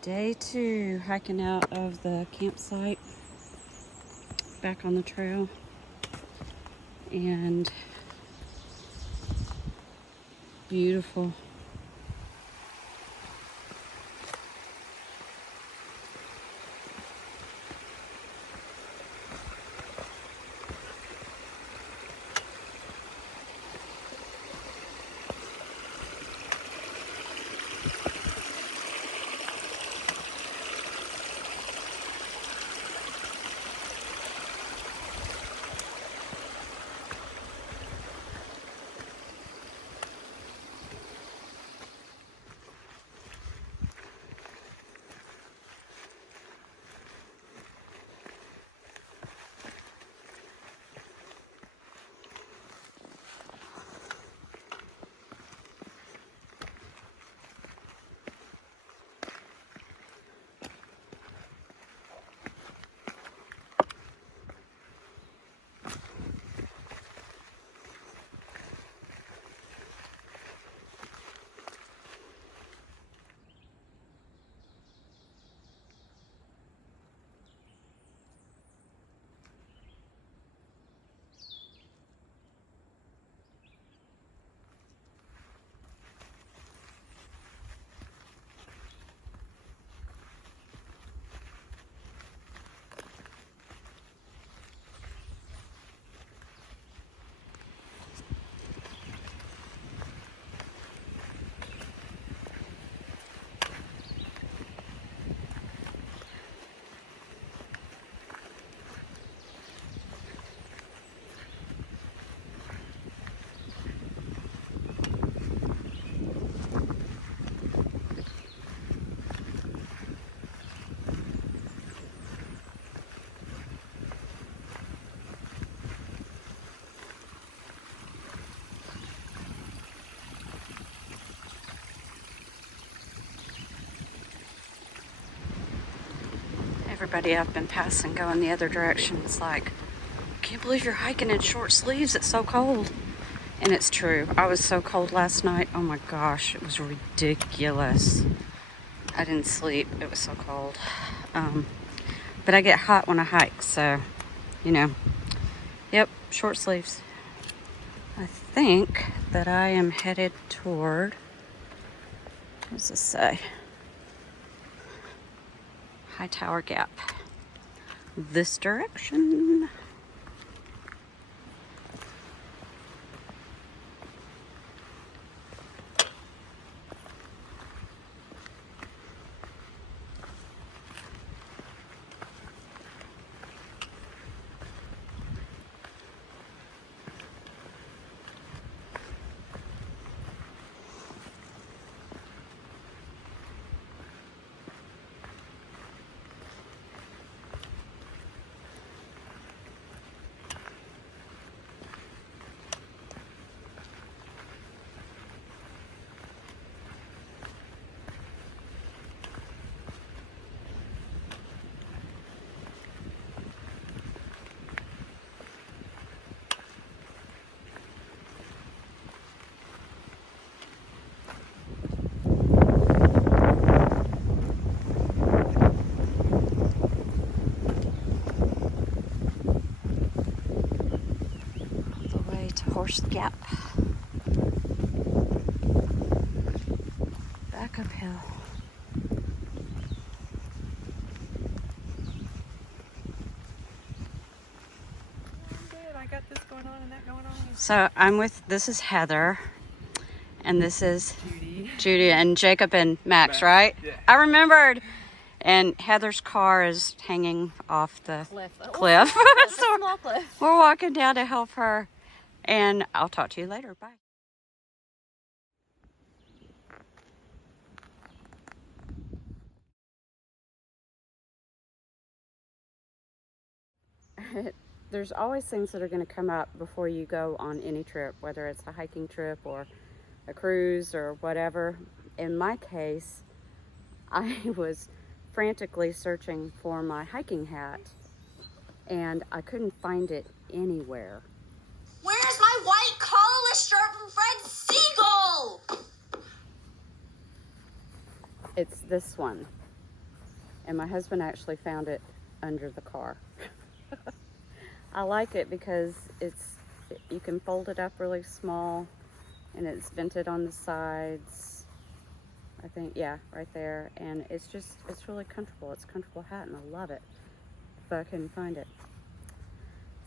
Day 2, hiking out of the campsite, back on the trail, and beautiful. Everybody I've been passing going the other direction is like, can't believe you're hiking in short sleeves, it's so cold. And it's true. I was so cold last night. Oh my gosh, it was ridiculous. I didn't sleep. It was so cold. But I get hot when I hike, so, you know. Yep, short sleeves. I think that I am headed toward, what does this say? Hightower Gap. This direction. Horse Gap. Back uphill. I got this going on and that going on. So this is Heather, and this is Judy. Judy and Jacob and Max, right? Yeah. I remembered. And Heather's car is hanging off the cliff. So Small cliff. we're walking down to help her. And I'll talk to you later. Bye. There's always things that are going to come up before you go on any trip, whether it's a hiking trip or a cruise or whatever. In my case, I was frantically searching for my hiking hat, and I couldn't find it anywhere. Where's my white collarless shirt from Fred Siegel? It's this one. and my husband actually found it under the car. I like it because you can fold it up really small, and it's vented on the sides. I think, yeah, right there. And it's really comfortable. It's a comfortable hat, and I love it, but I couldn't find it.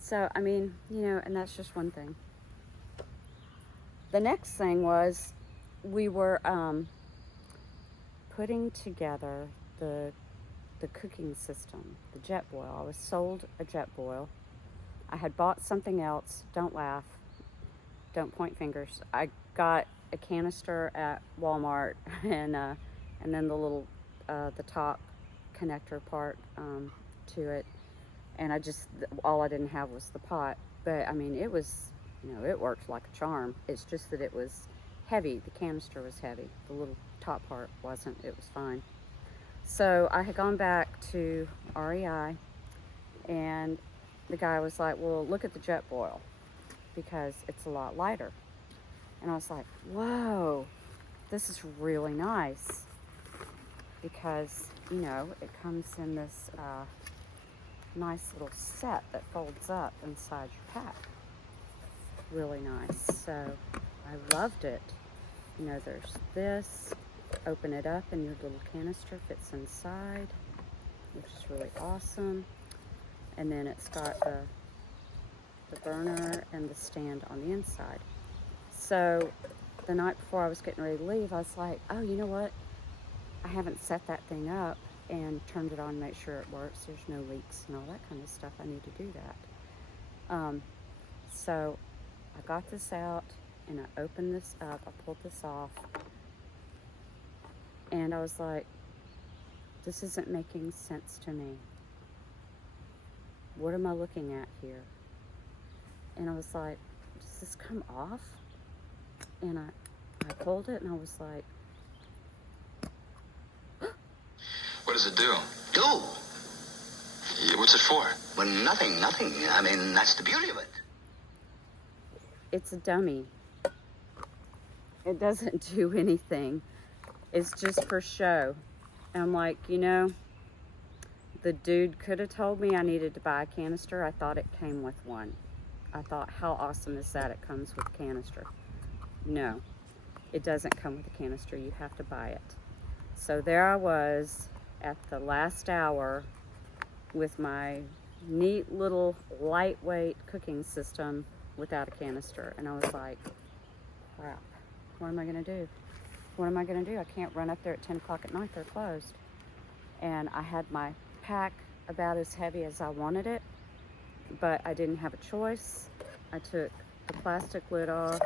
So, I mean, you know, and that's just one thing. The next thing was we were putting together the cooking system, the Jetboil. I was sold a Jetboil. I had bought something else. Don't laugh. Don't point fingers. I got a canister at Walmart, and then the little the top connector part to it, and all I didn't have was the pot. But I mean, it was, you know, it worked like a charm. It's just that it was heavy. The canister was heavy. The little top part wasn't. It was fine. So I had gone back to REI, and the guy was like, well, look at the Jetboil, because it's a lot lighter. And I was like, whoa, this is really nice, because, you know, it comes in this nice little set that folds up inside your pack. Really nice. So I loved it. You know, there's this, open it up and your little canister fits inside, which is really awesome. And then it's got the burner and the stand on the inside. So the night before I was getting ready to leave, I was like, oh, you know what? I haven't set that thing up and turned it on to make sure it works. There's no leaks and all that kind of stuff. I need to do that. So I got this out and I opened this up. I pulled this off. And I was like, this isn't making sense to me. What am I looking at here? And I was like, does this come off? And I pulled it and I was like, what does it do? Do? Yeah, what's it for? Well, nothing. I mean, that's the beauty of it. it's a dummy. It doesn't do anything. It's just for show. And I'm like, you know, the dude could have told me I needed to buy a canister. I thought it came with one. I thought, how awesome is that? It comes with a canister. No, it doesn't come with a canister. You have to buy it. So there I was at the last hour with my neat little lightweight cooking system without a canister. And I was like, crap, what am I gonna do? What am I gonna do? I can't run up there at 10 o'clock at night, they're closed. And I had my pack about as heavy as I wanted it, but I didn't have a choice. I took the plastic lid off.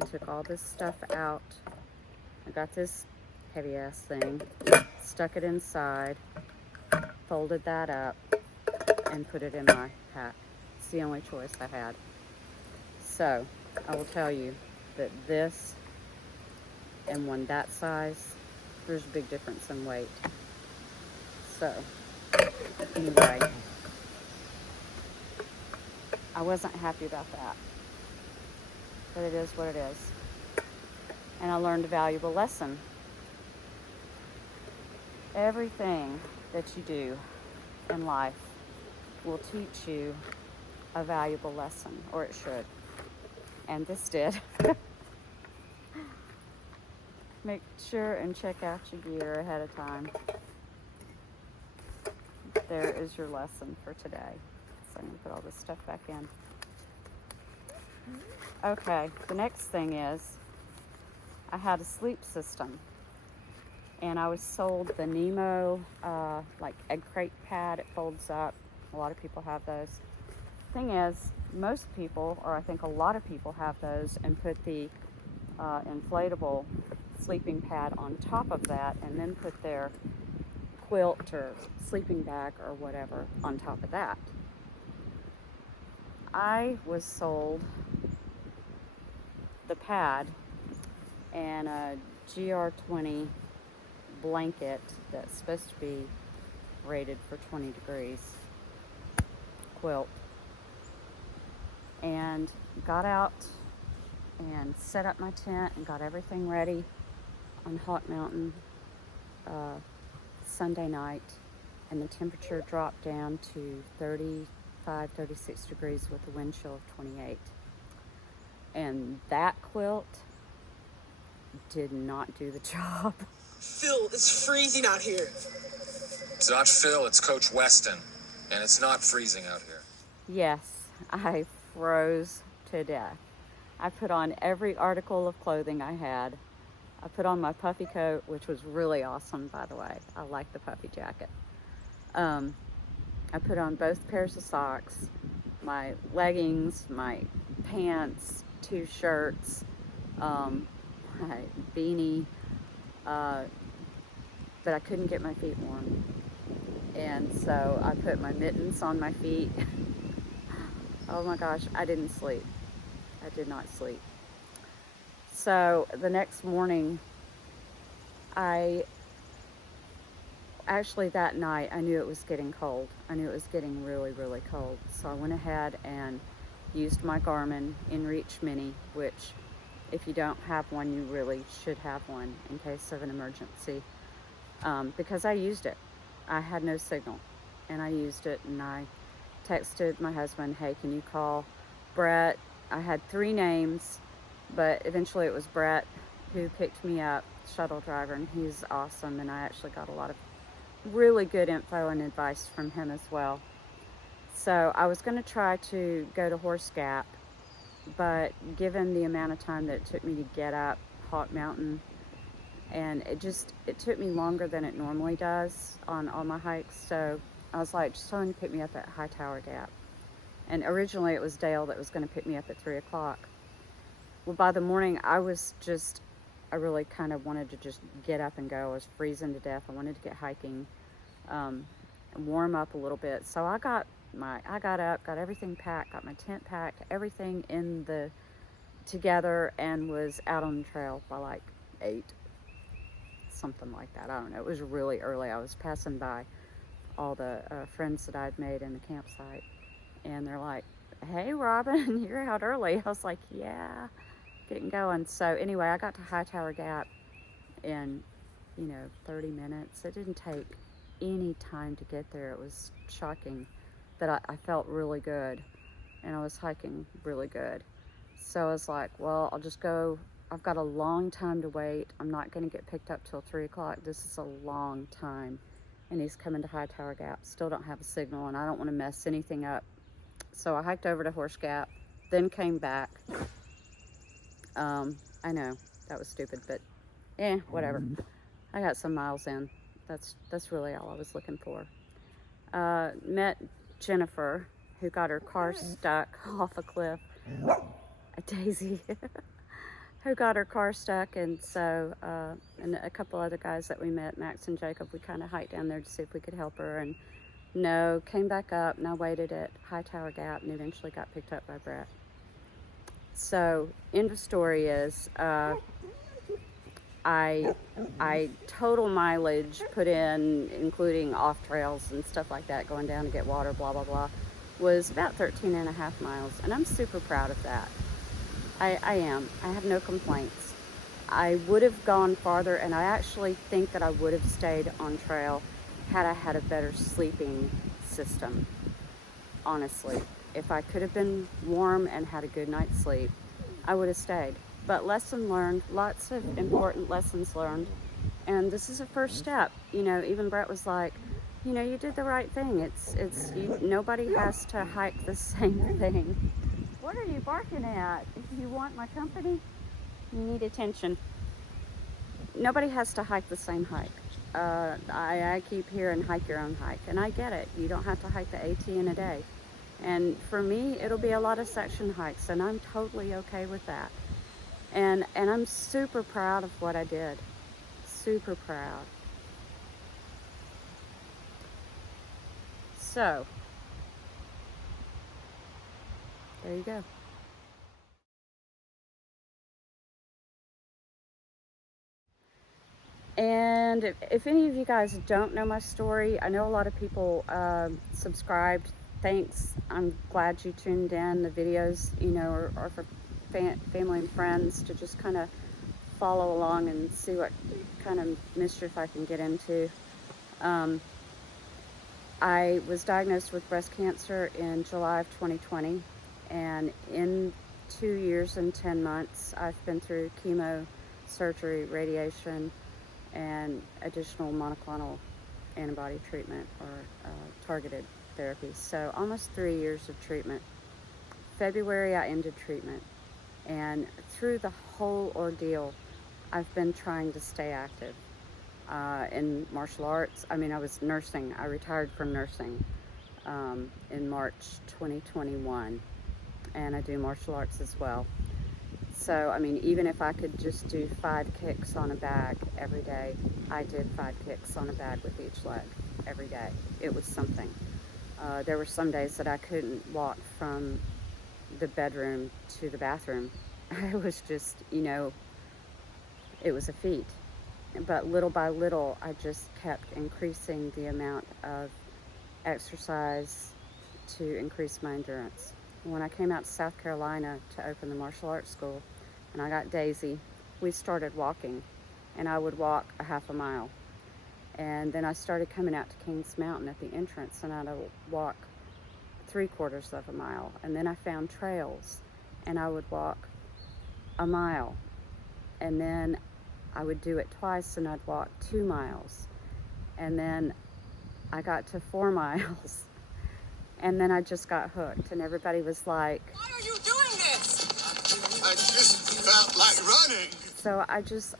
I took all this stuff out. I got this heavy ass thing, stuck it inside, folded that up, and put it in my pack. It's the only choice I had. So I will tell you that this and one that size, there's a big difference in weight. So anyway, I wasn't happy about that, but it is what it is. And I learned a valuable lesson. Everything that you do in life will teach you a valuable lesson, or it should. And this did. Make sure and check out your gear ahead of time. There is your lesson for today. So I'm going to put all this stuff back in. Okay, the next thing is I had a sleep system. And I was sold the Nemo like egg crate pad. It folds up. A lot of people have those. Thing is, most people, or I think a lot of people, have those and put the inflatable sleeping pad on top of that, and then put their quilt or sleeping bag or whatever on top of that. I was sold the pad and a GR20 blanket that's supposed to be rated for 20 degrees quilt, and got out and set up my tent and got everything ready on Hawk Mountain Sunday night, and the temperature dropped down to 35, 36 degrees with a wind chill of 28. And that quilt did not do the job. Phil, it's freezing out here. It's not Phil, it's Coach Weston. And it's not freezing out here. Yes, I froze to death. I put on every article of clothing I had. I put on my puffy coat, which was really awesome, by the way. I like the puffy jacket. I put on both pairs of socks, my leggings, my pants, 2 shirts, my beanie, but I couldn't get my feet warm. And so I put my mittens on my feet. Oh my gosh, I didn't sleep. I did not sleep. So the next morning, actually that night, I knew it was getting cold. I knew it was getting really, really cold. So I went ahead and used my Garmin InReach Mini, which if you don't have one, you really should have one in case of an emergency, because I used it. I had no signal, and I used it, and I texted my husband, hey, can you call Brett? I had 3 names, but eventually it was Brett who picked me up, shuttle driver, and he's awesome, and I actually got a lot of really good info and advice from him as well. So I was going to try to go to Horse Gap, but given the amount of time that it took me to get up Hawk Mountain, and it took me longer than it normally does on all my hikes, so I was like, just tell him to pick me up at Hightower Gap. And originally it was Dale that was going to pick me up at 3 o'clock. Well, by the morning, I really kind of wanted to just get up and go. I was freezing to death. I wanted to get hiking, and warm up a little bit. So I got up, got everything packed, got my tent packed, everything together, and was out on the trail by like 8, something like that. I don't know. It was really early. I was passing by all the friends that I'd made in the campsite, and they're like, hey Robin, you're out early. I was like, yeah, getting going. So anyway, I got to Hightower Gap in 30 minutes. It didn't take any time to get there. It was shocking that I felt really good, and I was hiking really good. So I was like, well, I'll just go. I've got a long time to wait. I'm not going to get picked up till 3 o'clock. This is a long time. And he's coming to Hightower Gap. Still don't have a signal, and I don't want to mess anything up. So I hiked over to Horse Gap, then came back. I know, that was stupid, but whatever. I got some miles in. That's really all I was looking for. Met Jennifer, who got her car stuck off a cliff. Daisy, who got her car stuck, and so and a couple other guys that we met, Max and Jacob, we kind of hiked down there to see if we could help her, and no, came back up, and I waited at Hightower Gap, and eventually got picked up by Brett. So end of story is I total mileage put in, including off trails and stuff like that, going down to get water, blah blah blah, was about 13.5 miles, and I'm super proud of that. I am. I have no complaints. I would have gone farther, and I actually think that I would have stayed on trail had I had a better sleeping system. Honestly, if I could have been warm and had a good night's sleep, I would have stayed. But lesson learned, lots of important lessons learned, and this is a first step. Even Brett was like, you did the right thing. Nobody has to hike the same thing. What are you barking at? You want my company? You need attention. Nobody has to hike the same hike. I keep hearing hike your own hike, and I get it. You don't have to hike the AT in a day. And for me, it'll be a lot of section hikes, and I'm totally okay with that. And I'm super proud of what I did. Super proud. So, there you go. And if any of you guys don't know my story, I know a lot of people subscribed. Thanks. I'm glad you tuned in. The videos, are for family and friends to just kind of follow along and see what kind of mischief I can get into. I was diagnosed with breast cancer in July of 2020, and in 2 years and 10 months, I've been through chemo, surgery, radiation, and additional monoclonal antibody treatment or targeted therapy. So almost 3 years of treatment. February, I ended treatment, and through the whole ordeal, I've been trying to stay active. In martial arts. I mean, I was nursing. I retired from nursing in March 2021, and I do martial arts as well. So, I mean, even if I could just do 5 kicks on a bag every day, I did 5 kicks on a bag with each leg every day. It was something. There were some days that I couldn't walk from the bedroom to the bathroom. I was just, it was a feat. But little by little, I just kept increasing the amount of exercise to increase my endurance. When I came out to South Carolina to open the martial arts school, and I got Daisy, we started walking, and I would walk a half a mile. And then I started coming out to Kings Mountain at the entrance, and I'd walk 3/4 of a mile. And then I found trails, and I would walk a mile. And then I would do it twice, and I'd walk 2 miles. And then I got to 4 miles. And then I just got hooked, and everybody was like, Why are you doing this? I just felt like running. so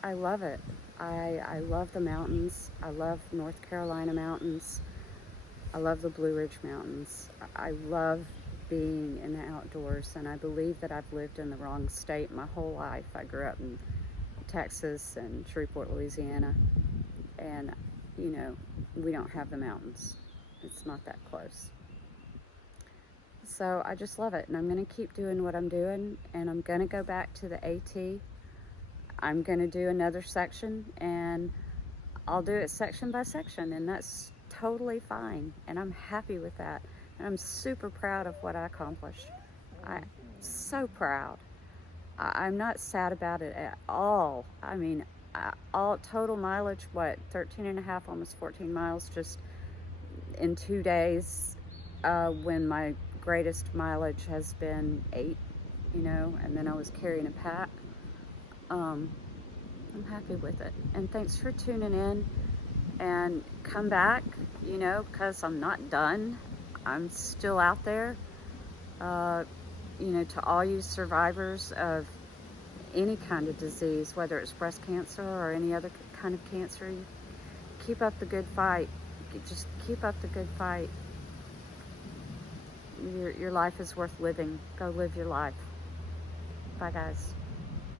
I love it. I love the mountains. I love North Carolina mountains. I love the Blue Ridge Mountains. I love being in the outdoors, and I believe that I've lived in the wrong state my whole life. I grew up in Texas and Shreveport, Louisiana, and we don't have the mountains. It's not that close. So I just love it, and I'm going to keep doing what I'm doing, and I'm going to go back to the AT. I'm going to do another section, and I'll do it section by section, and that's totally fine, and I'm happy with that, and I'm super proud of what I accomplished. I'm so proud. I'm not sad about it at all. I mean, all total mileage, 13 and a half, almost 14 miles just in 2 days, when my greatest mileage has been 8, and then I was carrying a pack. I'm happy with it. And thanks for tuning in, and come back, because I'm not done. I'm still out there. To all you survivors of any kind of disease, whether it's breast cancer or any other kind of cancer, keep up the good fight. Just keep up the good fight. Your life is worth living. Go live your life. Bye, guys.